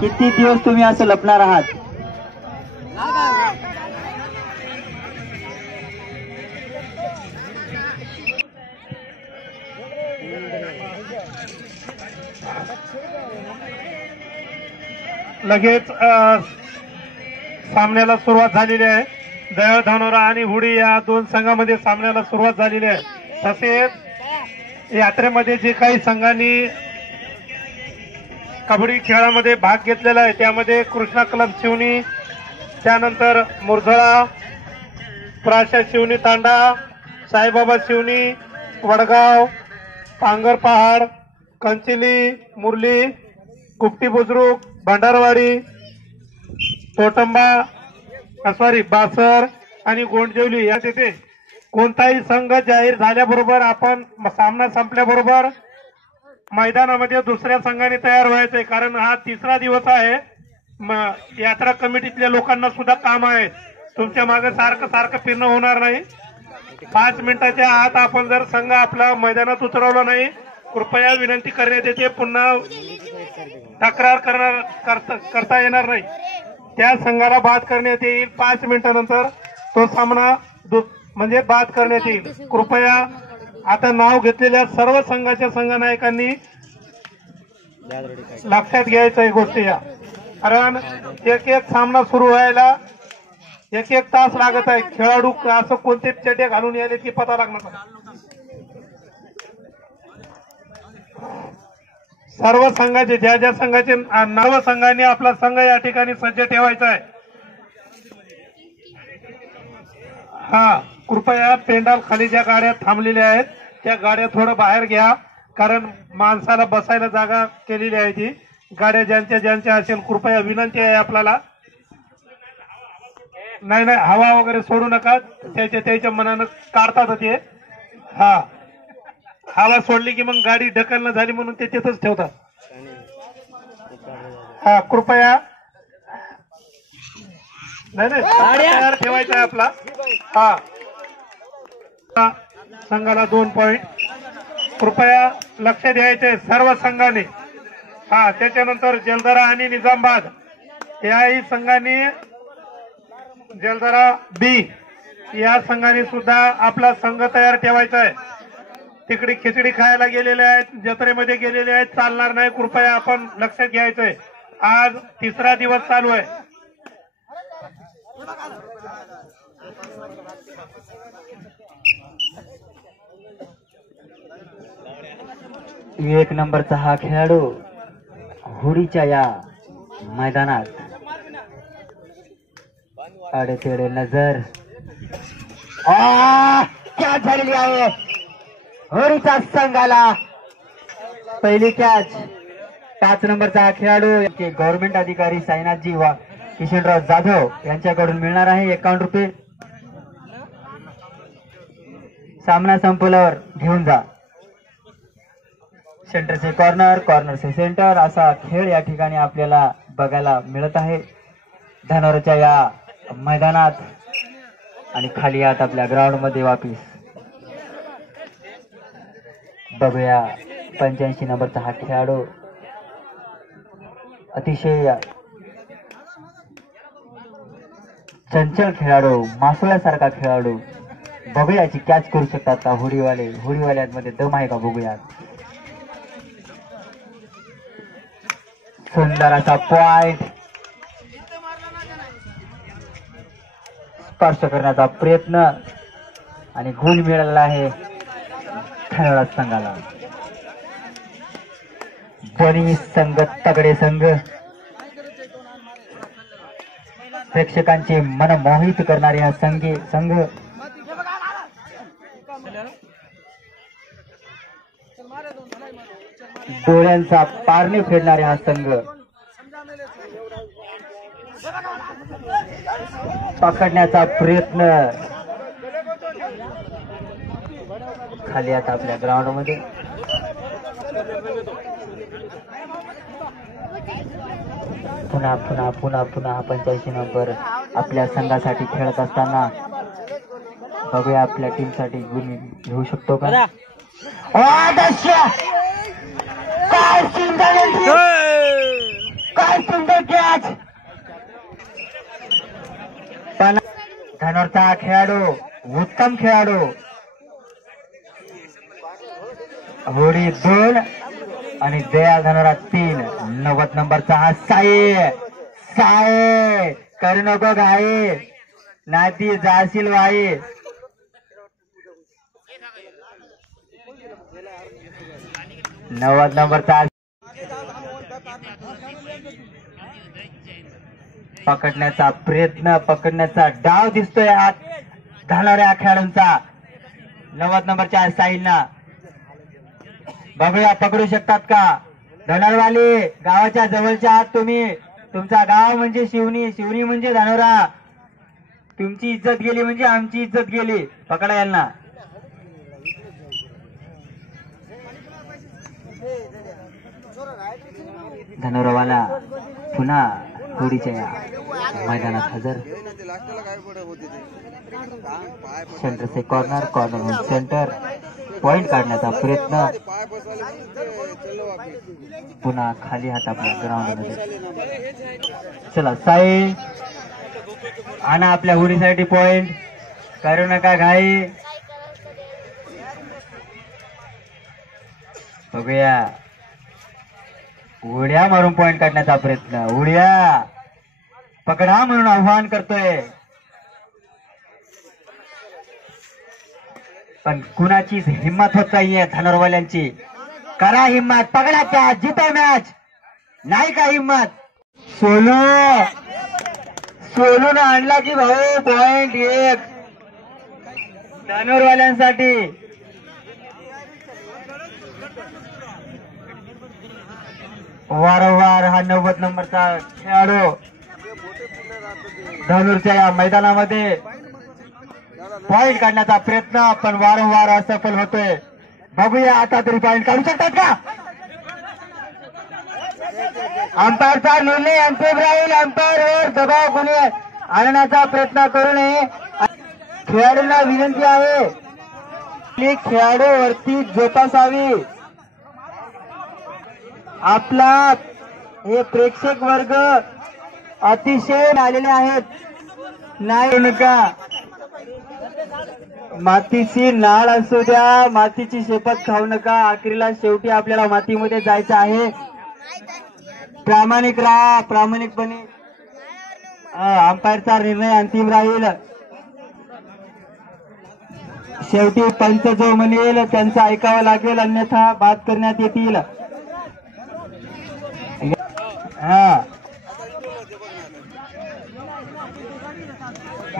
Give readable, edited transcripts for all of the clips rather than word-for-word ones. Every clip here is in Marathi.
किती दिवस तुम्ही असं लपणार आहात? लगेच सामन्याला सुरुवात झालेली आहे. दयाळ धानोरा आणि हुडी या दोन संघांमध्ये सामन्याला सुरुवात झालेली आहे. तसेच यात्रेमध्ये जे काही संघांनी कबड्डी खेळामध्ये भाग घेतलेला आहे त्यामध्ये कृष्णा क्लब शिवनी, त्यानंतर मुरझळा, प्राशा शिवनी तांडा, साईबाबा शिवनी, वडगाव, पांगर पहाड, कंचिली, मुरली, कुपटी बुजुर्ग, भंडारवाडी, बासर आणि गोंडजेवली या तिथे कोणताही संघ जाहीर झाल्याबरोबर आपण सामना संपल्याबरोबर मैदानामध्ये दुसऱ्या संघाने तयार व्हायचंय, कारण हा तिसरा दिवस आहे. यात्रा कमिटीतल्या लोकांना सुद्धा काम आहे. तुमच्या मागे सारखं सारखं फिरणं होणार नाही. 5 मिनिटाच्या आत आपण जर संघ आपला मैदानात उतरवला नाही, कृपया विनंती करण्यात येते, पुन्हा तक्रार करता येणार नाही. त्या संघाला बाद करण्यात येईल. 5 मिनिटानंतर तो सामना म्हणजे बाद करण्यात येईल. कृपया आता नाव घेतलेल्या सर्व संघाच्या संघनायकांनी लक्षात घ्यायचं गोष्टी या, कारण एक एक सामना सुरू व्हायला 1-1 तास लागत आहे. खेळाडू असं कोणते चड्डे घालून यायले की पता लागणार. सर्व संघाचे ज्या संघाचे नव संघांनी आपला संघ या ठिकाणी सज्ज ठेवायचा आहे. हा, कृपया पेंडाल खाली ज्या गाड्या थांबलेल्या आहेत त्या गाड्या थोडं बाहेर घ्या, कारण माणसाला बसायला जागा केलेली आहे. ती गाड्या ज्यांच्या असेल कृपया विनंती आहे आपल्याला. नाही हवा वगैरे सोडू नका, त्याच्या मनानं काढतात ते. हा, हवा सोडली की मग गाडी ढकलणं झाली म्हणून ते तिथंच ठेवतात. हा, कृपया नाही तयार ठेवायचा आहे आपला. हा, संघाला 2 पॉइंट कृपया लक्ष द्यायचे सर्व संघाने. हा, त्याच्यानंतर जलदरा आणि निजामाबाद याही संघाने, जलदरा बी या संघाने सुद्धा आपला संघ तयार ठेवायचा आहे. तिकडे खिचडी खायला गेलेले आहेत, जत्रेमध्ये गेलेले आहेत, चालणार नाही. कृपया आपण लक्षात घ्यायचंय. आज तिसरा दिवस चालू आहे. एक नंबरचा हा खेळाडू हुडीच्या या मैदानात अडेतेडे नजर कॅच झालेली आहे. हुडीच्या संघाला पहिली कॅच. 5 नंबरचा हा खेळाडू गव्हर्नमेंट अधिकारी साईनाथजी वा किशनराव जाधव यांच्याकडून मिळणार आहे 51 रुपये. सामना संपल्यावर घेऊन जा. सेंटर से कॉर्नर, कॉर्नर से सेंटर असा खेळ या ठिकाणी आपल्याला बघायला मिळत आहे धानोराच्या या मैदानात. आणि खाली आत आपल्या ग्राउंड मध्ये वापिस बघूया 85 नंबरचा हा खेळाडू अतिशय चंचल खेळाडू, मासुळ्यासारखा खेळाडू. बघूया याची कॅच करू शकतात का हुडीवाल्यांमध्ये दम आहे का बघूया. सुंदर असा पॉइंट, स्पर्श करण्याचा प्रयत्न आणि गोल मिळालेला आहे धानोरा संघाला. दोन्ही संघ तगडे संघ, प्रेक्षकांचे मन मोहित करणारे हा संघ. डोळ्यांचा पारणे फेडणारे हा संघ. पकडण्याचा प्रयत्न खाली आता आपल्या ग्राउंड मध्ये. पुन्हा 85 नंबर आपल्या संघासाठी खेळत असताना बघूया आपल्या टीम साठी गुण घेऊ शकतो का. काय सुंदर खेळाडू, उत्तम खेळाडू. होडी 2 आणि दयाल धनोरा 3. 90 नंबरचा हा साई करू नको घाई, नाती जाशील वाई. 90 नंबरचा पकडण्याचा प्रयत्न, पकडण्याचा डाव दिसतोय हात घालणाऱ्या खेळाडूंचा. 90 नंबरच्या साईलना बघूया पकडू शकतात का. धनोरवाले गावाच्या जवळच्या आहात तुम्ही. तुमचा गाव म्हणजे शिवनी, शिवनी म्हणजे धानोरा. तुमची इज्जत गेली म्हणजे आमची इज्जत गेली. पकडा यांना. धनोरावाला पुन्हा होडीच्या या मैदानात हजर. सेंटर से कॉर्नर, कॉर्नर सेंटर, पॉइंट काढण्याचा प्रयत्न. पुन्हा खाली हात आपल्या ग्राउंड मध्ये. चला साई आणा आपल्या होडीसाठी पॉइंट. करू नका घाई. बघूया उड्या मारून पॉइंट काढण्याचा प्रयत्न. उड्या पकडा म्हणून आव्हान करतोय, पण कुणाचीच हिंमत होत नाहीये. धनोरवाल्यांची करा हिंमत, पकडा त्या जितो मॅच. नाही का हिंमत. सोलून आणला की भाऊ पॉइंट 1 धनोरवाल्यांसाठी. वारंवार हा 90 नंबरचा खेळाडू धनुरच्या या मैदानामध्ये पॉइंट काढण्याचा प्रयत्न, पण वारंवार असफल होतोय. बघूया आता तरी पॉइंट काढू शकतात का. अंपायरचा निर्णय अंतिम राहील. अंपायरवर दबाव कोणी आणण्याचा प्रयत्न करू नये. खेळाडूंना विनंती आहे की खेळाडूवरती जोपासावी. आपला हे प्रेक्षक वर्ग अतिशय आलेले आहेत. नाही नका. मातीची नाळ असू द्या, मातीची शपथ खाऊ नका. आखरीला शेवटी आपल्याला मातीमध्ये जायचं आहे. प्रामाणिक राहा, प्रामाणिकपणे. अंपायरचा निर्णय अंतिम राहील. शेवटी पंच जो म्हणेल त्यांचं ऐकावं लागेल, अन्यथा बाद करण्यात येतील.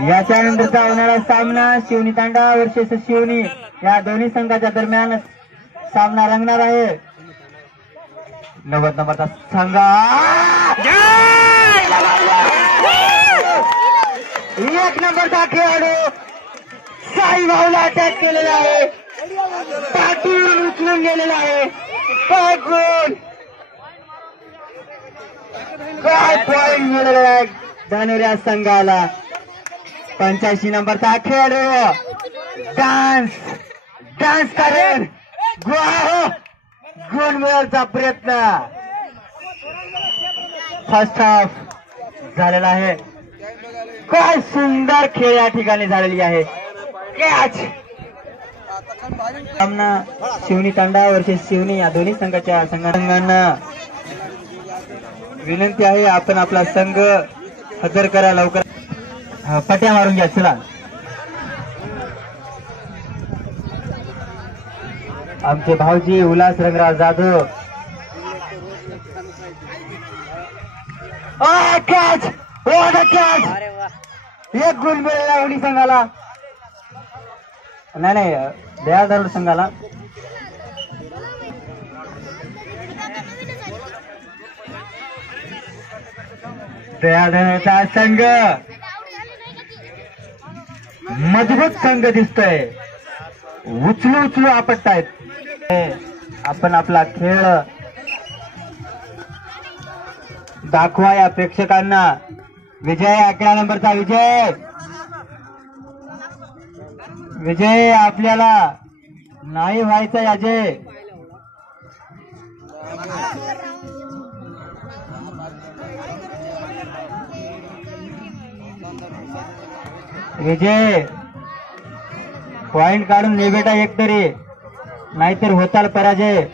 याच्यानंतरचा होणारा सामना शिवनी तांडा वर्सेस शिवनी या दोन्ही संघाच्या दरम्यान सामना रंगणार आहे. 90 नंबरचा संघ 1 नंबरचा खेळाडू साई भाऊला अटॅक केलेला आहे. पाठीवरून उचलून गेलेला आहे. काय गुण, काय पॉइंट मिळाला आहे धानोऱ्या संघाला. 85 नंबरचा खेळाडू डान्स करेल. गुण मिळवण्याचा प्रयत्न. फर्स्ट हाफ झालेला आहे. काय सुंदर खेळ या ठिकाणी झालेली आहे. कॅच. सामना शिवनी तांडा वर्सेस शिवनी या दोन्ही संघाच्या संघांना विनंती आहे आपण आपला संघ हजर करा लवकर. पट्या मारून घ्या. चला आमचे भाऊजी उल्हास रंगराव जाधव. कॅच. एक गुण मिळाला होडी संघाला. नाही दयाल धनोरा संघाला. दयाल धनोराचा संघ मजबूत संघ दिसतोय. उचलू आपटतायत. आपण आपला खेळ दाखवा या प्रेक्षकांना. विजय 11 नंबरचा विजय आपल्याला नाही व्हायचा. अजय विजय पॉइंट काढून ने बेटा एक तरी, नाहीतर होताल पराजय.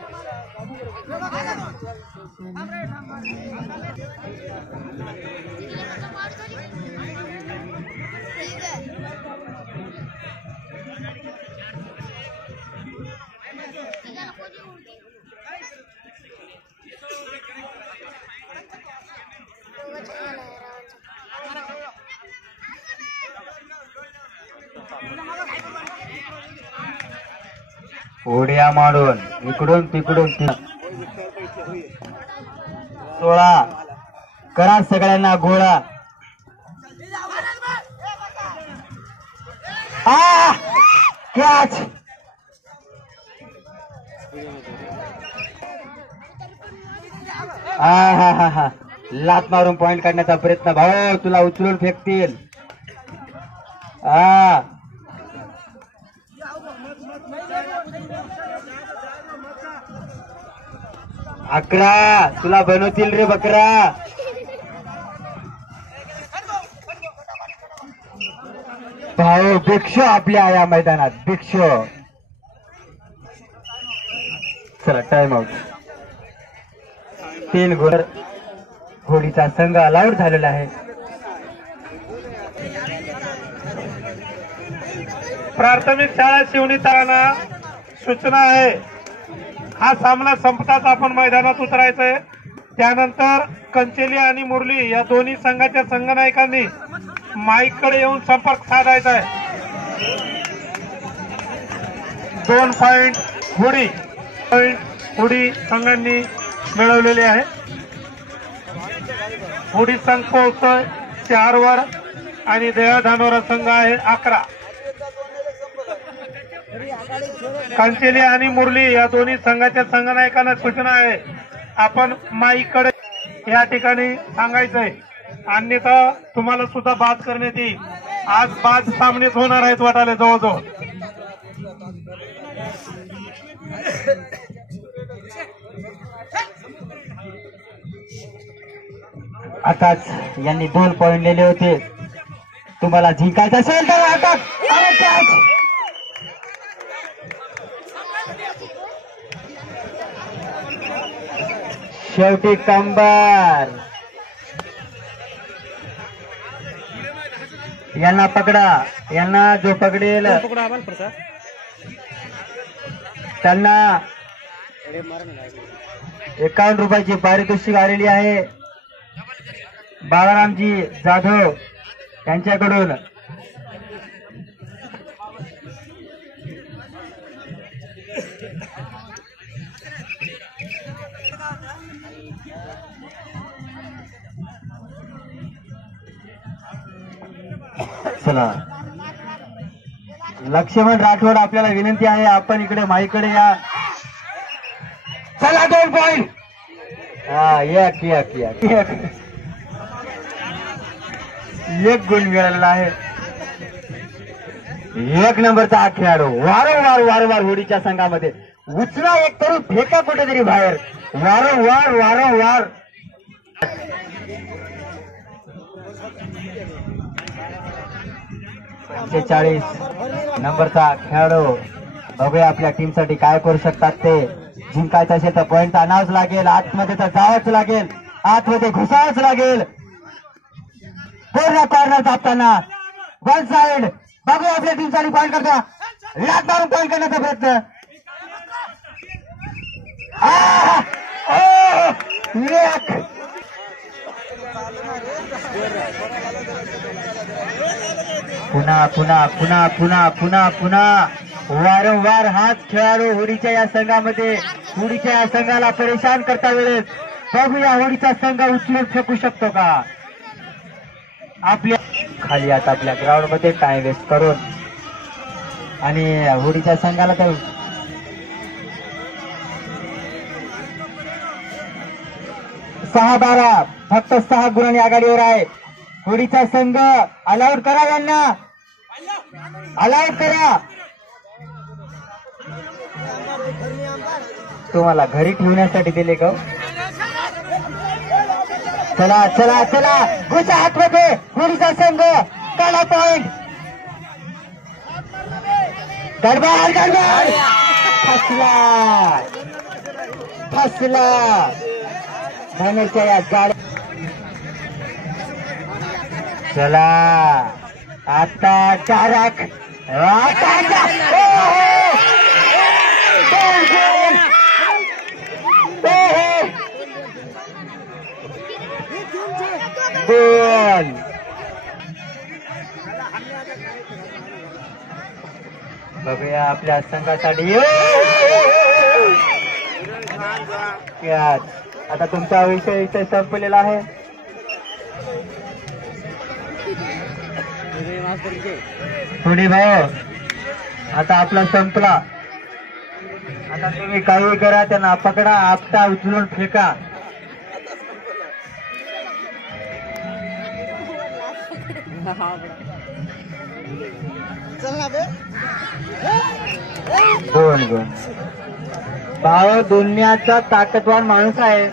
उड्या मारून इकडून तिकडून 16 करा सगळ्यांना गोळा. कॅच. हा लात मारून पॉइंट काढण्याचा प्रयत्न. भाऊ तुला उचलून फेकतील. 11 तुला बनवतील रे बकरा. भाऊ भिक्षो आपल्या या मैदानात भिक्षो. चला टाइम आउट. 3 गोल. होडीचा संघ अलाउट झालेला आहे. प्राथमिक शाळा शिवणी तारांना सूचना आहे, हा सामना संपताच आपण मैदानात उतरायचंय. त्यानंतर कंचेली आणि मुरली या दोन्ही संघाच्या संघनायकांनी माईककडे येऊन संपर्क साधायचा आहे. 2 पॉइंट हुडी संघांनी मिळवलेले आहे. हुडी संघ पोहोचतोय 4 वर आणि देहा धानोरा संघ आहे 11. कंचेली आणि मुरली या दोन्ही संघाच्या संघनायकांना सूचना आहे, आपण माईकडे या ठिकाणी सांगायचंय, अन्यथा तुम्हाला सुद्धा बाद करण्यात येईल. आज बाद सामनेच होणार आहेत वाटाले जवळजवळ. आताच यांनी 2 पॉइंट नेले होते. तुम्हाला जिंकायचं असेल तर अटक आणि कॅच. शेवटी कंबर. यांना पकडा. यांना जो पकडेल त्यांना 51 रुपयाची पारितोषिक आलेली आहे बाळारामजी जाधव यांच्याकडून. चला लक्ष्मण राठोड आपल्याला विनंती आहे, आपण इकडे माईकडे या. चला 2 पॉइंट. एक गुण मिळालेला आहे. 1 नंबरचा हा खेळाडू वारंवार होडीच्या संघामध्ये उचला एक तरी फेका कुठेतरी बाहेर. वारंवार 45 नंबरचा खेळाडू. बघूया आपल्या टीमसाठी काय करू शकतात ते. जिंकायचं असेल तर पॉइंट आणावंच लागेल, आतमध्ये तर जावंच लागेल, आतमध्ये घुसावंच लागेल. पूर्ण कॉर्नर कापताना 1 साइड. बघूया आपल्या टीमसाठी पॉइंट करता. लात मारून पॉइंट करण्याचा प्रयत्न. पुन्हा वारंवार हाच खेळाडू होडीच्या या संघामध्ये, होडीच्या या संघाला परेशान करता वेळेस बघूया होडीचा संघ उचलून फेकू शकतो का. आपल्या खाली आता आपल्या ग्राउंड मध्ये टाइम वेस्ट करून आणि होडीच्या संघाला तर 6-12 फक्त 6 गुणांनी आघाडीवर आहे होडीचा संघ. अलाउड करा यांना, अलाउड करा. तुम्हाला घरी ठेवण्यासाठी दिले का? चला चला चला गुचा आतमध्ये होळीचा संघ काला पॉइंट गडबड गडबड फसला फसला धानेच्या या गाड्या चला आता टारक गोल बघूया आपल्या संघासाठी आता तुमचा विषय इथे संपलेला आहे. पुणे भाऊ आता आपला संपला. आता तुम्ही काही करा त्यांना पकडा आपटा उचलून फेका. दोन दोन भाऊ दुनियाचा ताकदवान माणूस आहे.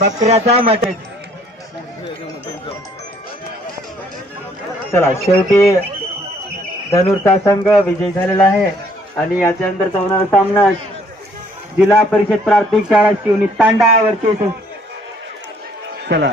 बकऱ्याचा मटे. चला शेवटी धनुरचा संघ विजयी झालेला आहे आणि याच्यानंतरचा होणारा सामना जिल्हा परिषद प्राथमिक शाळा शिवणी तांडा वरचे. चला